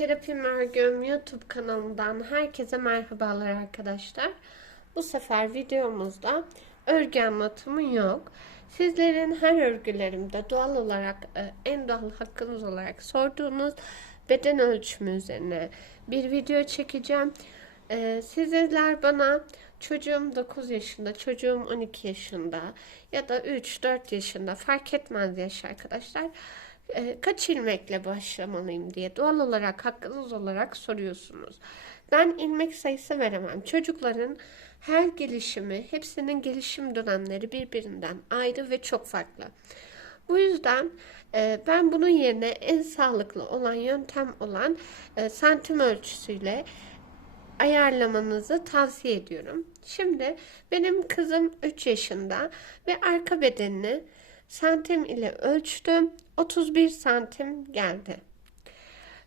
Terapim Örgüm YouTube kanalından herkese merhabalar arkadaşlar. Bu sefer videomuzda örgü anlatımı yok. Sizlerin her örgülerimde doğal olarak e, en doğal hakkınız olarak sorduğunuz beden ölçümü üzerine bir video çekeceğim. E, Sizler bana çocuğum 9 yaşında, çocuğum 12 yaşında ya da 3-4 yaşında fark etmez yaş arkadaşlar e, kaç ilmekle başlamalıyım diye doğal olarak hakkınız olarak soruyorsunuz. Ben ilmek sayısı veremem. Çocukların her gelişimi, hepsinin gelişim dönemleri birbirinden ayrı ve çok farklı. Bu yüzden e, ben bunun yerine en sağlıklı olan yöntem olan e, santim ölçüsüyle ayarlamanızı tavsiye ediyorum. Şimdi benim kızım 3 yaşında ve arka bedenini santim ile ölçtüm. 31 santim geldi.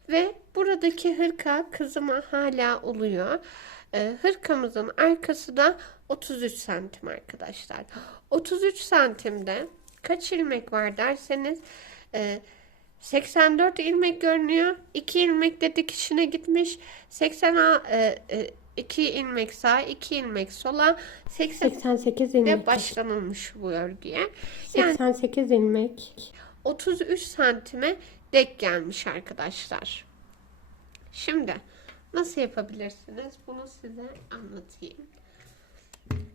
Ve buradaki hırka kızıma hala oluyor. Ee, hırkamızın arkası da 33 santim arkadaşlar. 33 santimde kaç ilmek var derseniz e, 84 ilmek görünüyor. 2 ilmek de dikişine gitmiş. 80 e, e, 2 ilmek sağa, 2 ilmek sola, 80 88 de ilmek. başlanılmış bu örgüye. Yani 88 ilmek. 33 santime dek gelmiş arkadaşlar. Şimdi nasıl yapabilirsiniz? Bunu size anlatayım.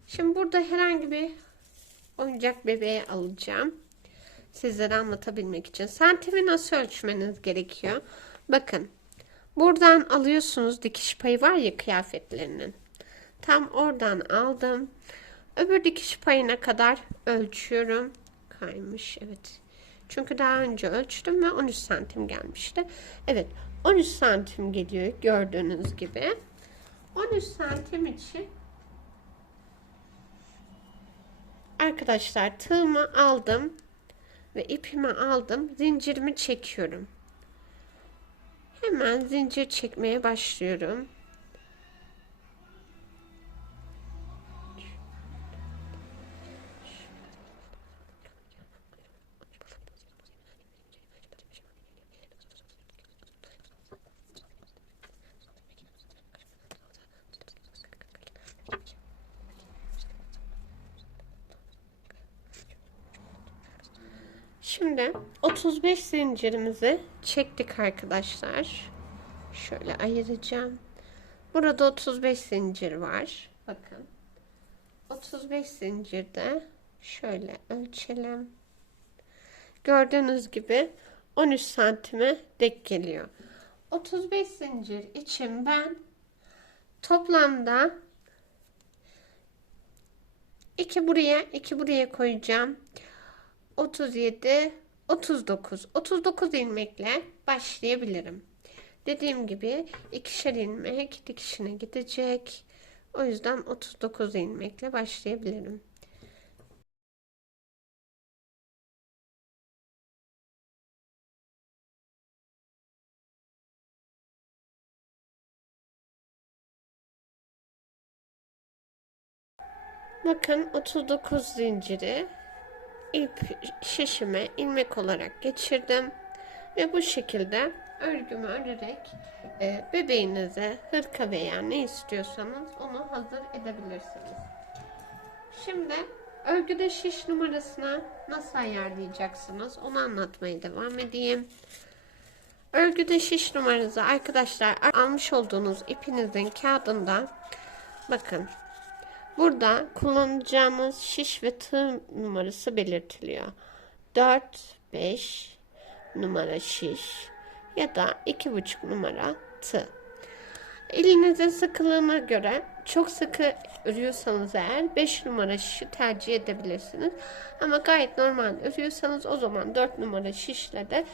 Şimdi burada herhangi bir oyuncak bebeği alacağım. Sizlere anlatabilmek için. Santimi nasıl ölçmeniz gerekiyor? Bakın. Buradan alıyorsunuz dikiş payı var ya kıyafetlerinin. Tam oradan aldım. Öbür dikiş payına kadar ölçüyorum. Kaymış evet. Çünkü daha önce ölçtüm ve 13 santim gelmişti. Evet 13 santim geliyor gördüğünüz gibi. 13 santim için arkadaşlar tığımı aldım ve ipimi aldım. Zincirimi çekiyorum. Hemen zincir çekmeye başlıyorum. Şimdi 35 zincirimizi çektik arkadaşlar. Şöyle ayıracağım. Burada 35 zincir var. Bakın. 35 zincirde şöyle ölçelim. Gördüğünüz gibi 13 santime dek geliyor. 35 zincir için ben toplamda 2 buraya 2 buraya koyacağım. 37 39 39 ilmekle başlayabilirim. Dediğim gibi ikişer ilmek dikişine gidecek. O yüzden 39 ilmekle başlayabilirim. Bakın 39 zinciri ip şişime ilmek olarak geçirdim ve bu şekilde örgümü örerek e, bebeğinize hırka veya ne istiyorsanız onu hazır edebilirsiniz. Şimdi örgüde şiş numarasına nasıl ayarlayacaksınız onu anlatmaya devam edeyim. Örgüde şiş numaranızı arkadaşlar almış olduğunuz ipinizin kağıdında bakın Burada kullanacağımız şiş ve tığ numarası belirtiliyor. 4, 5 numara şiş ya da 2,5 numara tığ. Elinizin sıkılığına göre çok sıkı örüyorsanız eğer 5 numara şişi tercih edebilirsiniz. Ama gayet normal örüyorsanız o zaman 4 numara şişle de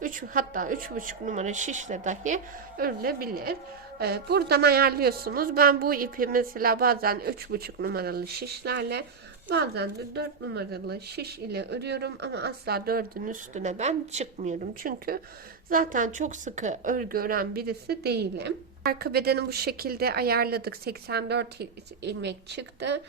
3 hatta 3,5 numara şişle dahi örülebilir. Ee, buradan ayarlıyorsunuz. Ben bu ipi mesela bazen 3,5 numaralı şişlerle bazen de 4 numaralı şiş ile örüyorum ama asla 4'ün üstüne ben çıkmıyorum. Çünkü zaten çok sıkı örgü ören birisi değilim. Arka bedeni bu şekilde ayarladık. 84 ilmek çıktı.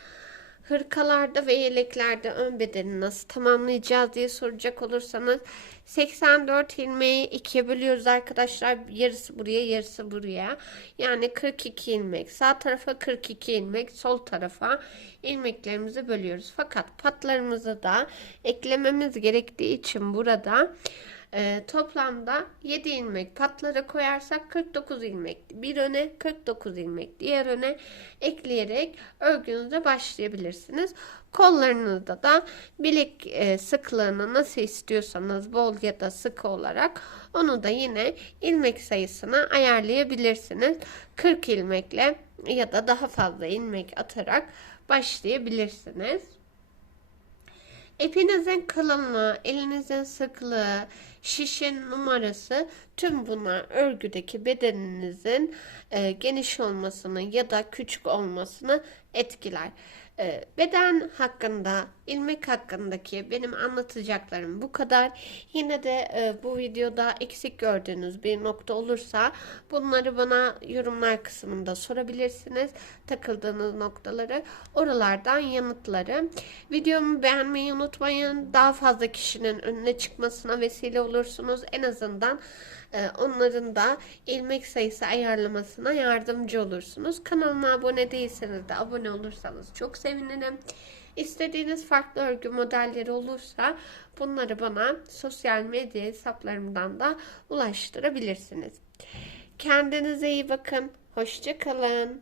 Hırkalarda ve yeleklerde ön bedeni nasıl tamamlayacağız diye soracak olursanız 84 ilmeği ikiye bölüyoruz arkadaşlar. Yarısı buraya yarısı buraya. Yani 42 ilmek. Sağ tarafa 42 ilmek. Sol tarafa ilmeklerimizi bölüyoruz. Fakat patlarımızı da eklememiz gerektiği için burada e, toplamda 7 ilmek patlara koyarsak 49 ilmek. Bir öne 49 ilmek. Diğer öne ekleyerek örgünüze başlayabilirsiniz. Kollarınızda da bilek e, sıklığını nasıl istiyorsanız bol ya da sıkı olarak onu da yine ilmek sayısını ayarlayabilirsiniz. 40 ilmekle ya da daha fazla ilmek atarak başlayabilirsiniz. İpinizin kalınlığı, elinizin sıklığı, şişin numarası tüm bunlar örgüdeki bedeninizin e, geniş olmasını ya da küçük olmasını etkiler. E, beden hakkında, ilmek hakkındaki benim anlatacaklarım bu kadar. Yine de e, bu videoda eksik gördüğünüz bir nokta olursa bunları bana yorumlar kısmında sorabilirsiniz. Takıldığınız noktaları oralardan yanıtlarım. Videomu beğenmeyi unutmayın. Daha fazla kişinin önüne çıkmasına vesile olursunuz. En azından e, onların da ilmek sayısı ayarlamasına yardımcı olursunuz. Kanalıma abone değilseniz de abone olursanız çok sevinirim. İstediğiniz farklı örgü modelleri olursa bunları bana sosyal medya hesaplarımdan da ulaştırabilirsiniz. Kendinize iyi bakın. Hoşça kalın.